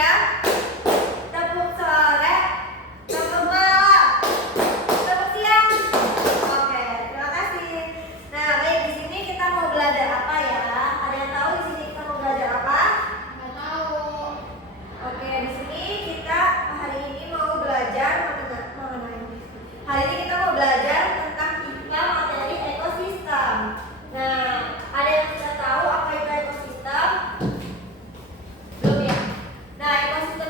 siang, tepuk sore, tepuk malam, tepuk siang. Oke, terima kasih. Nah, baik, di sini kita mau belajar apa ya? Ada yang tahu di sini kita mau belajar apa? Nggak tahu. Oke, di sini kita hari ini mau belajar mengenai. Hari ini kita mau belajar tentang IPA materi ekosistem. Nah, ada yang sudah tahu apa itu ekosistem? Belum ya? Nah, ekosistem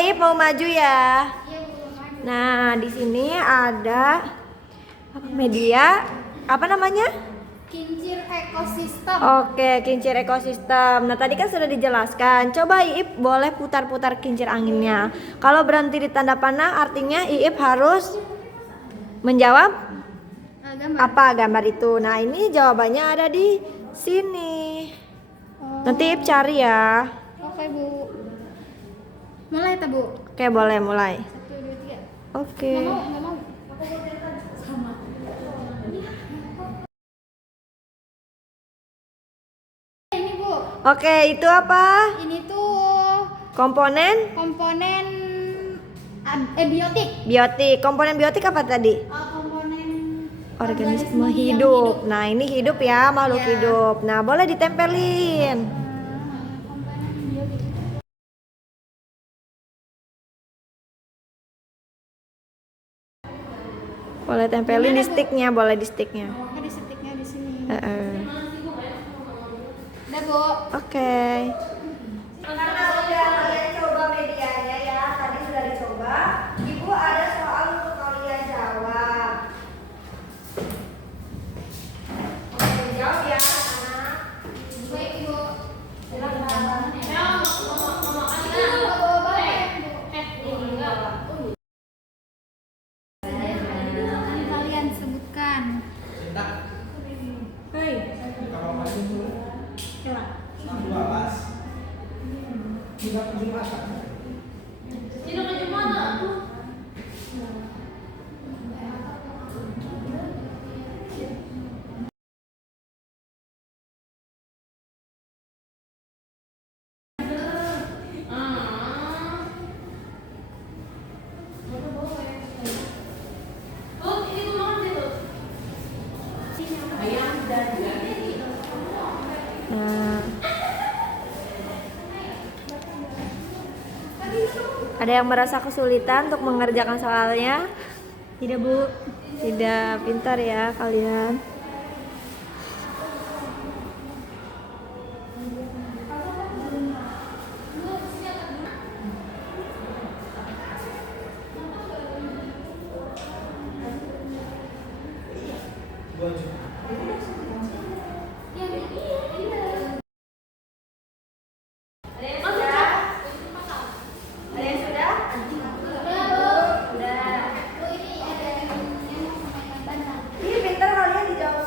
Ip mau maju ya. Iya Bu. Nah, di sini ada media apa namanya? Kincir ekosistem. Oke, kincir ekosistem. Nah, tadi kan sudah dijelaskan. Coba Iip boleh putar-putar kincir anginnya. Kalau berhenti di tanda panah, artinya Iip harus menjawab Gambar. apa gambar itu. Nah, ini jawabannya ada di sini. Nanti Iip cari ya. Oke Bu. Mulai tak Bu? Oke, boleh mulai. 1, 2, 3. Oke. Nggak mau. Sama. Ini Bu. Oke, itu apa? Ini tuh Komponen komponen biotik. biotik. Komponen biotik apa tadi? Komponen Organisme yang hidup. Nah, ini hidup ya, makhluk Ya. hidup. Nah, boleh ditempelin. Komponen biotik. Boleh tempelin Gimana, di Bu? sticknya, boleh di sticknya. Ada sticknya di sini. Udah, Udah Bu. Oke. Karena udah kalian coba medianya ya, tadi sudah dicoba. Ibu ada soal untuk kalian jawab. Oke, jawab ya, anak. Baik Ibu. Silakan. Kalian sebutkan. Nah. Ada yang merasa kesulitan untuk mengerjakan soalnya? Tidak Bu. Tidak, pintar ya kalian. Iya, pintar kalian dijawab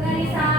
barisan